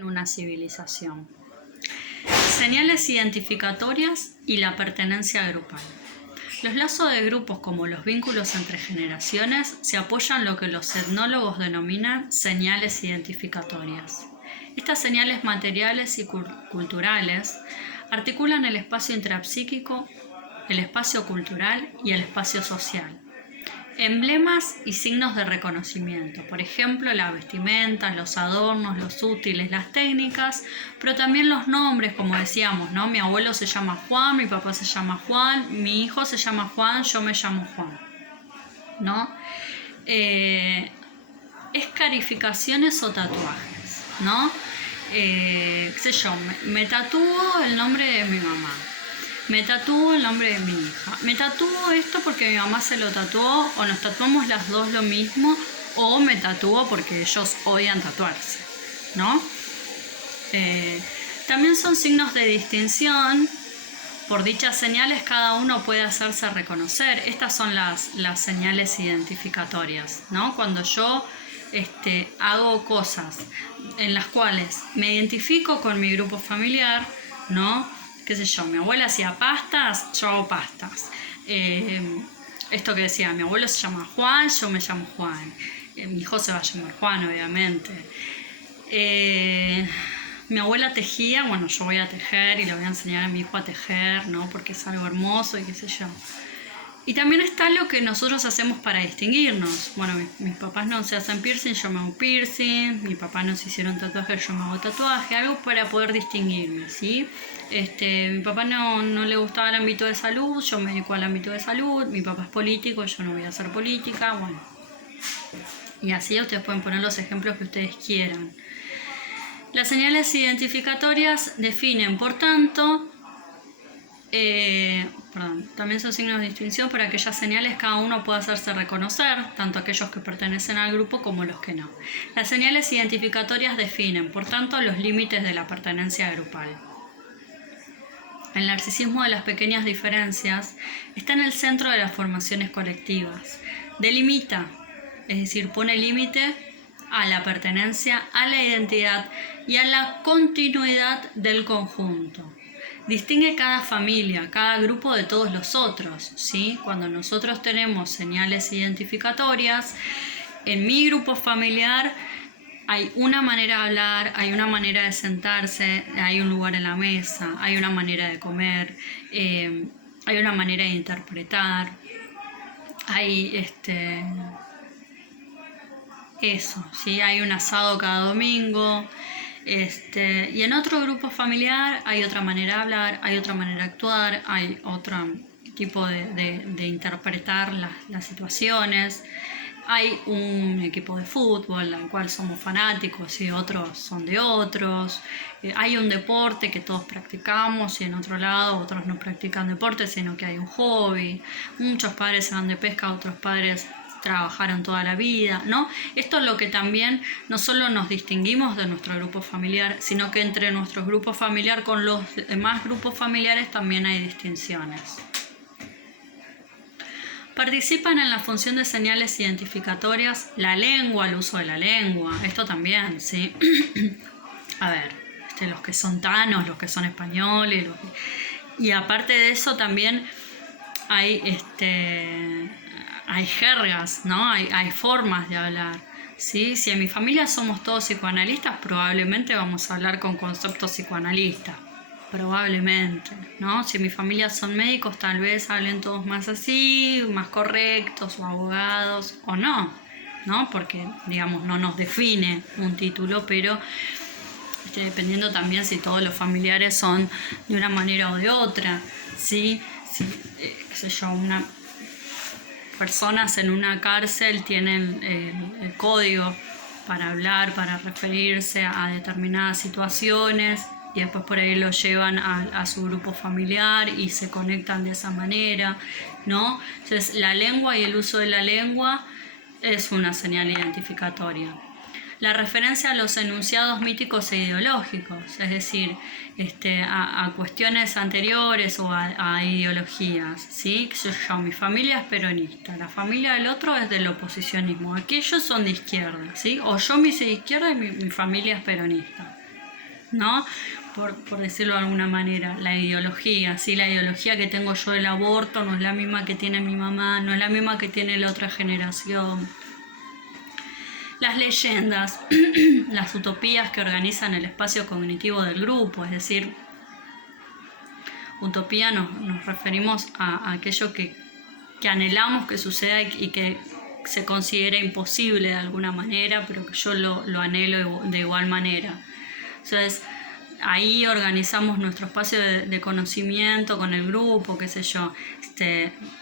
en una civilización. Señales identificatorias y la pertenencia grupal. Los lazos de grupos, como los vínculos entre generaciones, se apoyan en lo que los etnólogos denominan señales identificatorias. Estas señales materiales y culturales articulan el espacio intrapsíquico, el espacio cultural y el espacio social. Emblemas y signos de reconocimiento, por ejemplo, la vestimenta, los adornos, los útiles, las técnicas, pero también los nombres, como decíamos, ¿no? Mi abuelo se llama Juan, mi papá se llama Juan, mi hijo se llama Juan, yo me llamo Juan, ¿no? Escarificaciones o tatuajes, ¿no? Qué sé yo, me tatúo el nombre de mi mamá. Me tatúo el nombre de mi hija. Me tatúo esto porque mi mamá se lo tatuó, o nos tatuamos las dos lo mismo, o me tatúo porque ellos odian tatuarse, ¿no? También son signos de distinción. Por dichas señales cada uno puede hacerse reconocer. Estas son las señales identificatorias, ¿no? Cuando yo hago cosas en las cuales me identifico con mi grupo familiar, ¿no? Qué sé yo, mi abuela hacía pastas, yo hago pastas. Esto que decía, mi abuelo se llama Juan, yo me llamo Juan. Mi hijo se va a llamar Juan, obviamente. Mi abuela tejía, bueno, yo voy a tejer y le voy a enseñar a mi hijo a tejer, ¿no? Porque es algo hermoso y qué sé yo. Y también está lo que nosotros hacemos para distinguirnos. Bueno, mis papás no se hacen piercing, yo me hago piercing. Mi papá no se hicieron tatuaje, yo me hago tatuaje. Algo para poder distinguirme, ¿sí? Mi papá no le gustaba el ámbito de salud, yo me dedico al ámbito de salud. Mi papá es político, yo no voy a hacer política, bueno. Y así ustedes pueden poner los ejemplos que ustedes quieran. Las señales identificatorias definen, por tanto, también son signos de distinción para aquellas señales cada uno puede hacerse reconocer, tanto aquellos que pertenecen al grupo como los que no. Las señales identificatorias definen, por tanto, los límites de la pertenencia grupal. El narcisismo de las pequeñas diferencias está en el centro de las formaciones colectivas. Delimita, es decir, pone límite a la pertenencia, a la identidad y a la continuidad del conjunto. Distingue cada familia, cada grupo de todos los otros, ¿sí? Cuando nosotros tenemos señales identificatorias, en mi grupo familiar hay una manera de hablar, hay una manera de sentarse, hay un lugar en la mesa, hay una manera de comer, hay una manera de interpretar, hay eso, ¿sí? Hay un asado cada domingo. Y en otro grupo familiar hay otra manera de hablar, hay otra manera de actuar, hay otro tipo de interpretar las situaciones. Hay un equipo de fútbol al cual somos fanáticos y otros son de otros. Hay un deporte que todos practicamos y en otro lado otros no practican deporte, sino que hay un hobby. Muchos padres se van de pesca, otros padres trabajaron toda la vida, ¿no? Esto es lo que también no solo nos distinguimos de nuestro grupo familiar, sino que entre nuestro grupo familiar con los demás grupos familiares también hay distinciones. Participan en la función de señales identificatorias la lengua, el uso de la lengua, esto también, ¿sí? A ver, los que son tanos, los que son españoles, y aparte de eso también hay jergas, ¿no? Hay formas de hablar, ¿sí? Si en mi familia somos todos psicoanalistas, probablemente vamos a hablar con conceptos psicoanalistas. Probablemente, ¿no? Si en mi familia son médicos, tal vez hablen todos más así, más correctos, o abogados, o no, ¿no? Porque, digamos, no nos define un título, pero dependiendo también si todos los familiares son de una manera o de otra, ¿sí? Si, qué sé yo, personas en una cárcel tienen el código para hablar, para referirse a determinadas situaciones y después por ahí lo llevan a su grupo familiar y se conectan de esa manera, ¿no? Entonces la lengua y el uso de la lengua es una señal identificatoria. La referencia a los enunciados míticos e ideológicos, es decir, a cuestiones anteriores o a ideologías, ¿sí? Mi familia es peronista, la familia del otro es del oposicionismo, aquellos son de izquierda, ¿sí? O yo me hice de izquierda y mi familia es peronista. ¿no? Por decirlo de alguna manera, la ideología, ¿sí? La ideología que tengo yo del aborto no es la misma que tiene mi mamá, no es la misma que tiene la otra generación. Las leyendas, las utopías que organizan el espacio cognitivo del grupo, es decir, utopía nos referimos a aquello que anhelamos que suceda y que se considera imposible de alguna manera, pero que yo lo anhelo de igual manera. Entonces, ahí organizamos nuestro espacio de conocimiento con el grupo, qué sé yo.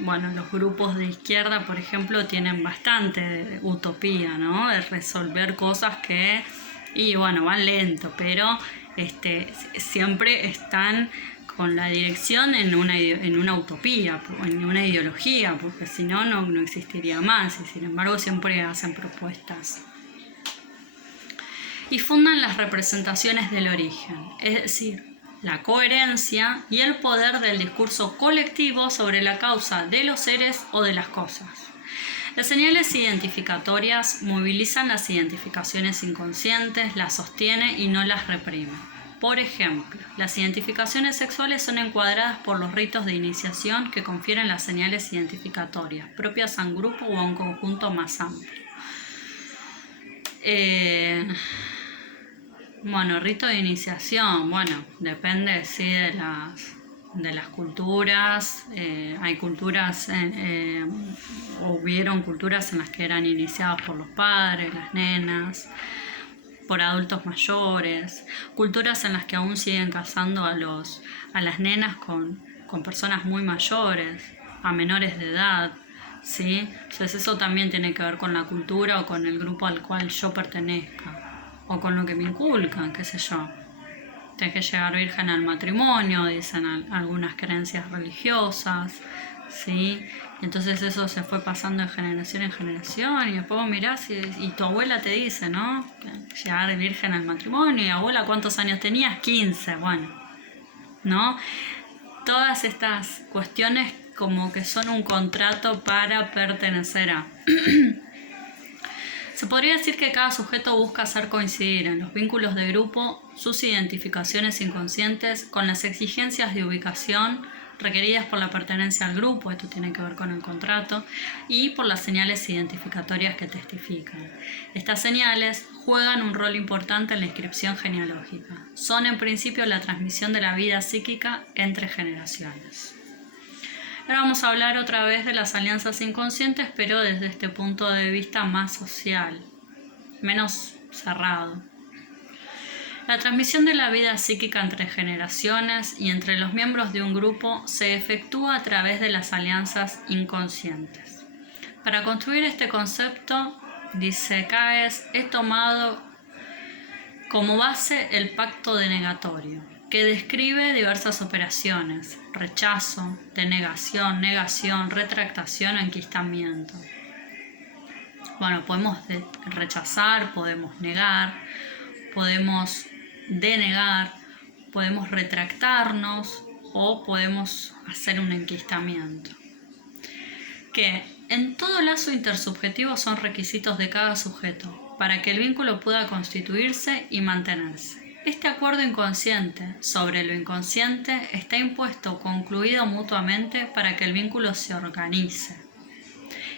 Bueno, los grupos de izquierda, por ejemplo, tienen bastante utopía, ¿no? De resolver cosas que, y bueno, van lento, pero siempre están con la dirección en una utopía, en una ideología, porque si no, no existiría más, y sin embargo siempre hacen propuestas. Y fundan las representaciones del origen, es decir, la coherencia y el poder del discurso colectivo sobre la causa de los seres o de las cosas. Las señales identificatorias movilizan las identificaciones inconscientes, las sostiene y no las reprime. Por ejemplo, las identificaciones sexuales son encuadradas por los ritos de iniciación que confieren las señales identificatorias, propias a un grupo o a un conjunto más amplio. Bueno, rito de iniciación, bueno, depende sí de las culturas. Hay culturas, hubieron culturas en las que eran iniciados por los padres, las nenas, por adultos mayores, culturas en las que aún siguen casando a las nenas con personas muy mayores, a menores de edad, ¿sí? Entonces eso también tiene que ver con la cultura o con el grupo al cual yo pertenezca, o con lo que me inculcan, qué sé yo. Tenés que llegar virgen al matrimonio, dicen algunas creencias religiosas, ¿sí? Entonces eso se fue pasando de generación en generación, y después mirás y tu abuela te dice, ¿no? Llegar virgen al matrimonio, y abuela, ¿cuántos años tenías? 15, bueno, ¿no? Todas estas cuestiones como que son un contrato para pertenecer a. Se podría decir que cada sujeto busca hacer coincidir en los vínculos de grupo sus identificaciones inconscientes con las exigencias de ubicación requeridas por la pertenencia al grupo, esto tiene que ver con el contrato, y por las señales identificatorias que testifican. Estas señales juegan un rol importante en la inscripción genealógica. Son en principio la transmisión de la vida psíquica entre generaciones. Ahora vamos a hablar otra vez de las alianzas inconscientes, pero desde este punto de vista más social, menos cerrado. La transmisión de la vida psíquica entre generaciones y entre los miembros de un grupo se efectúa a través de las alianzas inconscientes. Para construir este concepto, dice Caes, he tomado como base el pacto denegatorio, que describe diversas operaciones: rechazo, denegación, negación, retractación o enquistamiento. Bueno, podemos rechazar, podemos negar, podemos denegar, podemos retractarnos o podemos hacer un enquistamiento. Que en todo lazo intersubjetivo son requisitos de cada sujeto para que el vínculo pueda constituirse y mantenerse. Este acuerdo inconsciente sobre lo inconsciente está impuesto o concluido mutuamente para que el vínculo se organice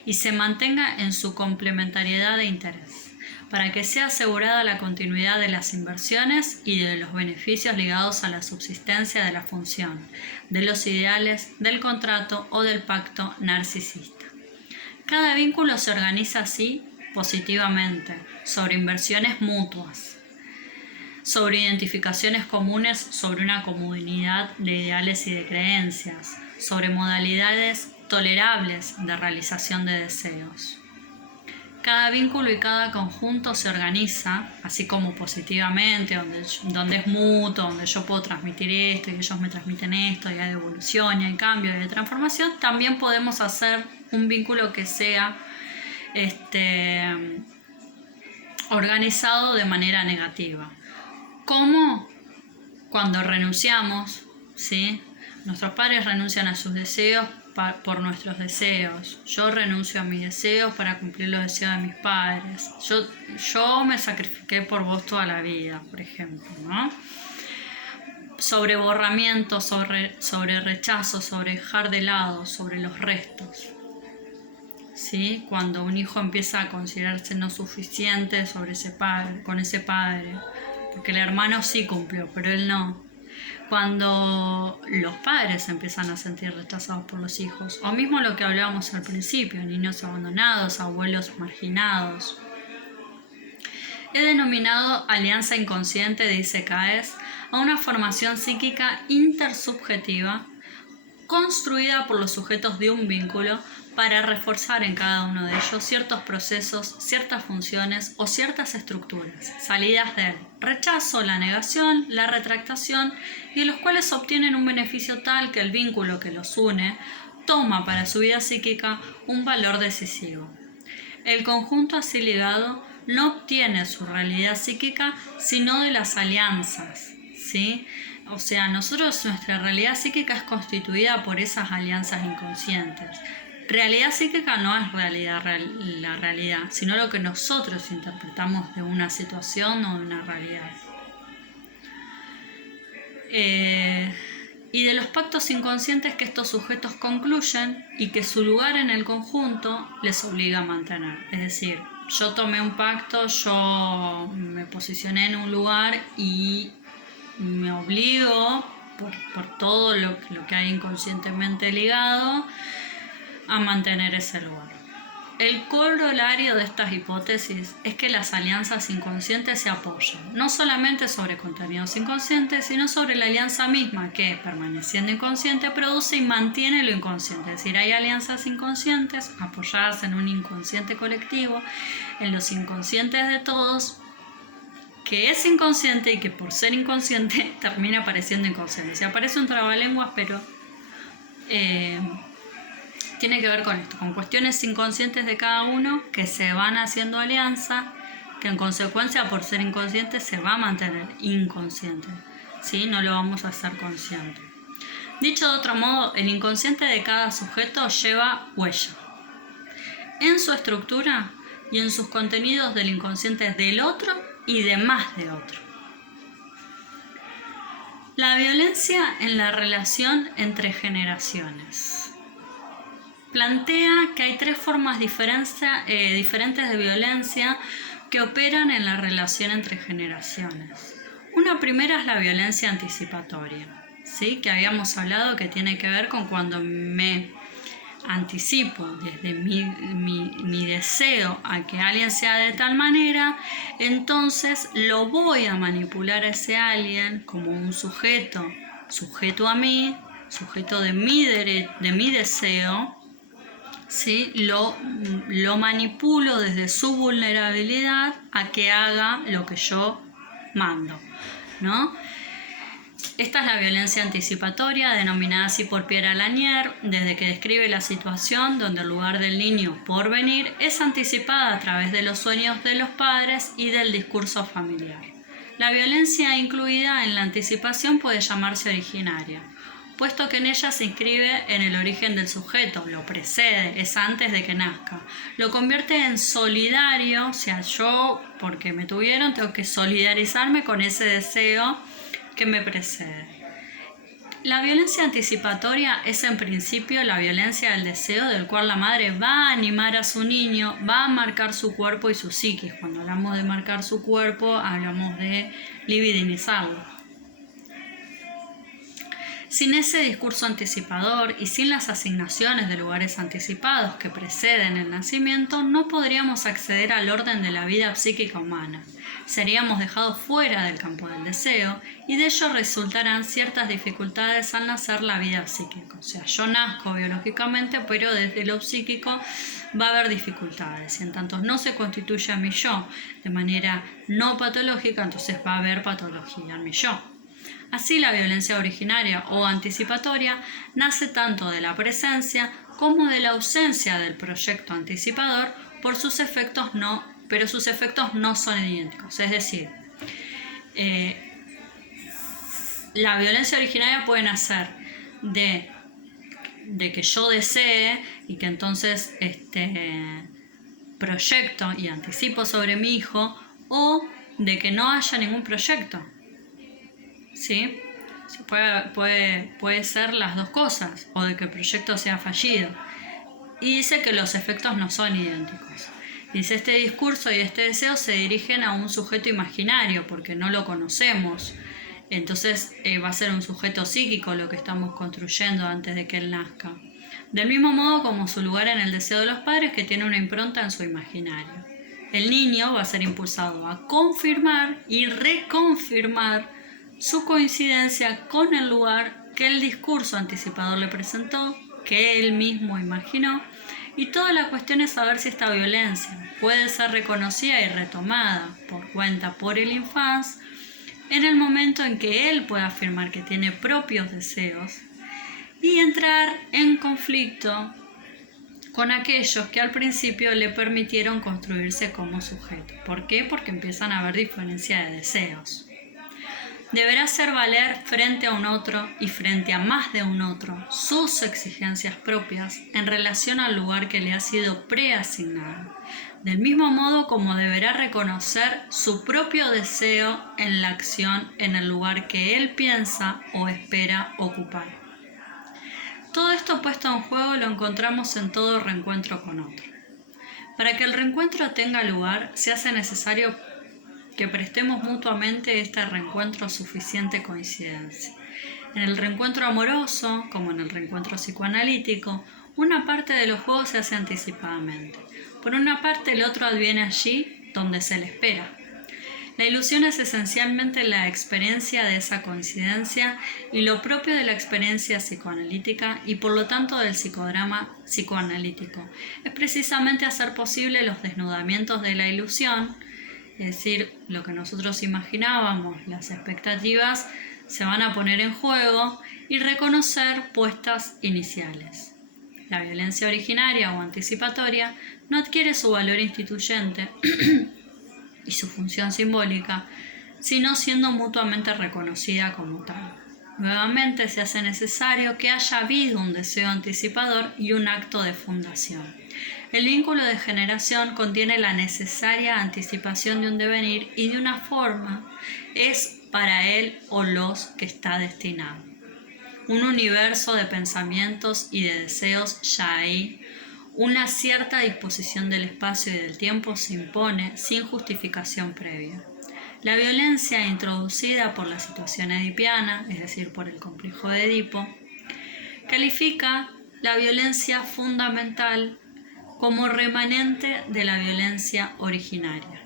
y se mantenga en su complementariedad de interés, para que sea asegurada la continuidad de las inversiones y de los beneficios ligados a la subsistencia de la función, de los ideales, del contrato o del pacto narcisista. Cada vínculo se organiza así positivamente, sobre inversiones mutuas, sobre identificaciones comunes, sobre una comunidad de ideales y de creencias, sobre modalidades tolerables de realización de deseos. Cada vínculo y cada conjunto se organiza, así como positivamente, donde es mutuo, donde yo puedo transmitir esto y ellos me transmiten esto, y hay evolución, y hay cambio, y hay transformación. También podemos hacer un vínculo que sea organizado de manera negativa. ¿Cómo? Cuando renunciamos, ¿sí? Nuestros padres renuncian a sus deseos por nuestros deseos. Yo renuncio a mis deseos para cumplir los deseos de mis padres. Yo me sacrifiqué por vos toda la vida, por ejemplo, ¿no? Sobre borramiento, sobre rechazo, sobre dejar de lado, sobre los restos. ¿Sí? Cuando un hijo empieza a considerarse no suficiente sobre ese padre, con ese padre, porque el hermano sí cumplió, pero él no. Cuando los padres empiezan a sentir rechazados por los hijos, o mismo lo que hablábamos al principio, niños abandonados, abuelos marginados. He denominado alianza inconsciente, dice Caes, a una formación psíquica intersubjetiva construida por los sujetos de un vínculo para reforzar en cada uno de ellos ciertos procesos, ciertas funciones o ciertas estructuras, salidas del rechazo, la negación, la retractación, y de los cuales obtienen un beneficio tal que el vínculo que los une toma para su vida psíquica un valor decisivo. El conjunto así ligado no obtiene su realidad psíquica sino de las alianzas, ¿sí? O sea, nuestra realidad psíquica es constituida por esas alianzas inconscientes. Realidad psíquica no es la realidad, sino lo que nosotros interpretamos de una situación o de una realidad. Y de los pactos inconscientes que estos sujetos concluyen y que su lugar en el conjunto les obliga a mantener. Es decir, yo tomé un pacto, yo me posicioné en un lugar y me obligo, por todo lo que hay inconscientemente ligado, a mantener ese lugar. El corolario de estas hipótesis es que las alianzas inconscientes se apoyan no solamente sobre contenidos inconscientes, sino sobre la alianza misma que, permaneciendo inconsciente, produce y mantiene lo inconsciente. Es decir, hay alianzas inconscientes apoyadas en un inconsciente colectivo, en los inconscientes de todos, que es inconsciente y que por ser inconsciente termina pareciendo inconsciente. O sea, parece un trabalenguas, pero tiene que ver con esto, con cuestiones inconscientes de cada uno que se van haciendo alianza, que en consecuencia por ser inconsciente se va a mantener inconsciente, ¿sí? No lo vamos a hacer consciente. Dicho de otro modo, el inconsciente de cada sujeto lleva huella en su estructura y en sus contenidos del inconsciente del otro y de más de otro. La violencia en la relación entre generaciones. Plantea que hay tres formas diferentes de violencia que operan en la relación entre generaciones. Una primera es la violencia anticipatoria, ¿sí? Que habíamos hablado que tiene que ver con cuando me anticipo desde mi deseo a que alguien sea de tal manera, entonces lo voy a manipular a ese alguien como un sujeto a mí, sujeto de mi deseo, ¿sí? Lo manipulo desde su vulnerabilidad a que haga lo que yo mando, ¿no? Esta es la violencia anticipatoria, denominada así por Pierre Lanier, desde que describe la situación donde el lugar del niño por venir es anticipada a través de los sueños de los padres y del discurso familiar. La violencia incluida en la anticipación puede llamarse originaria, puesto que en ella se inscribe en el origen del sujeto, lo precede, es antes de que nazca. Lo convierte en solidario, o sea, yo, porque me tuvieron, tengo que solidarizarme con ese deseo que me precede. La violencia anticipatoria es en principio la violencia del deseo del cual la madre va a animar a su niño, va a marcar su cuerpo y su psiquis. Cuando hablamos de marcar su cuerpo, hablamos de libidinizarlo. Sin ese discurso anticipador y sin las asignaciones de lugares anticipados que preceden el nacimiento, no podríamos acceder al orden de la vida psíquica humana. Seríamos dejados fuera del campo del deseo y de ello resultarán ciertas dificultades al nacer la vida psíquica. O sea, yo nazco biológicamente, pero desde lo psíquico va a haber dificultades. Y en tanto no se constituye a mi yo de manera no patológica, entonces va a haber patología en mi yo. Así, la violencia originaria o anticipatoria nace tanto de la presencia como de la ausencia del proyecto anticipador, pero sus efectos no son idénticos. Es decir, la violencia originaria puede nacer de de que yo desee y que entonces proyecto y anticipo sobre mi hijo, o de que no haya ningún proyecto. ¿Sí? Puede ser las dos cosas, o de que el proyecto sea fallido. Y dice que los efectos no son idénticos. Dice, este discurso y este deseo se dirigen a un sujeto imaginario, porque no lo conocemos. Entonces va a ser un sujeto psíquico lo que estamos construyendo antes de que él nazca. Del mismo modo como su lugar en el deseo de los padres, que tiene una impronta en su imaginario. El niño va a ser impulsado a confirmar y reconfirmar su coincidencia con el lugar que el discurso anticipador le presentó, que él mismo imaginó, y toda la cuestión es saber si esta violencia puede ser reconocida y retomada por el infaz en el momento en que él pueda afirmar que tiene propios deseos y entrar en conflicto con aquellos que al principio le permitieron construirse como sujeto. ¿Por qué? Porque empiezan a haber diferencia de deseos. Deberá hacer valer frente a un otro y frente a más de un otro sus exigencias propias en relación al lugar que le ha sido preasignado, del mismo modo como deberá reconocer su propio deseo en la acción en el lugar que él piensa o espera ocupar. Todo esto puesto en juego lo encontramos en todo reencuentro con otro. Para que el reencuentro tenga lugar, se hace necesario que prestemos mutuamente este reencuentro suficiente coincidencia. En el reencuentro amoroso, como en el reencuentro psicoanalítico, una parte de los juegos se hace anticipadamente. Por una parte, el otro adviene allí donde se le espera. La ilusión es esencialmente la experiencia de esa coincidencia y lo propio de la experiencia psicoanalítica y por lo tanto del psicodrama psicoanalítico. Es precisamente hacer posible los desnudamientos de la ilusión, es decir, lo que nosotros imaginábamos, las expectativas, se van a poner en juego y reconocer puestas iniciales. La violencia originaria o anticipatoria no adquiere su valor instituyente y su función simbólica, sino siendo mutuamente reconocida como tal. Nuevamente se hace necesario que haya habido un deseo anticipador y un acto de fundación. El vínculo de generación contiene la necesaria anticipación de un devenir y de una forma es para él o los que está destinado. Un universo de pensamientos y de deseos ya hay. Una cierta disposición del espacio y del tiempo se impone sin justificación previa. La violencia introducida por la situación edipiana, es decir, por el complejo de Edipo, califica la violencia fundamental como remanente de la violencia originaria.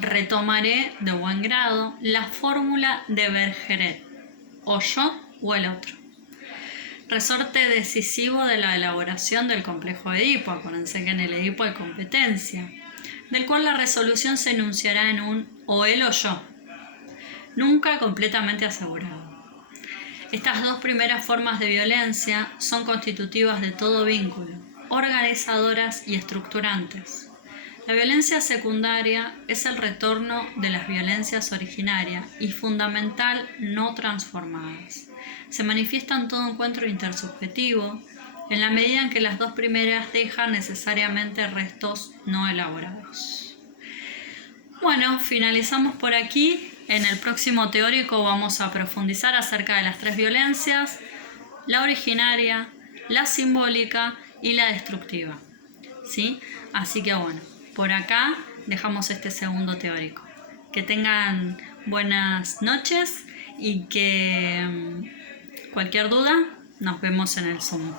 Retomaré de buen grado la fórmula de Bergeret, o yo o el otro. Resorte decisivo de la elaboración del complejo de Edipo. Acuérdense que en el Edipo hay competencia, del cual la resolución se enunciará en un o él o yo, nunca completamente asegurado. Estas dos primeras formas de violencia son constitutivas de todo vínculo, organizadoras y estructurantes. La violencia secundaria es el retorno de las violencias originarias y fundamental no transformadas. Se manifiesta en todo encuentro intersubjetivo, en la medida en que las dos primeras dejan necesariamente restos no elaborados. Bueno, finalizamos por aquí. En el próximo teórico vamos a profundizar acerca de las tres violencias: la originaria, la simbólica y la destructiva. ¿Sí? Así que bueno, por acá dejamos este segundo teórico. Que tengan buenas noches y que cualquier duda nos vemos en el Zoom.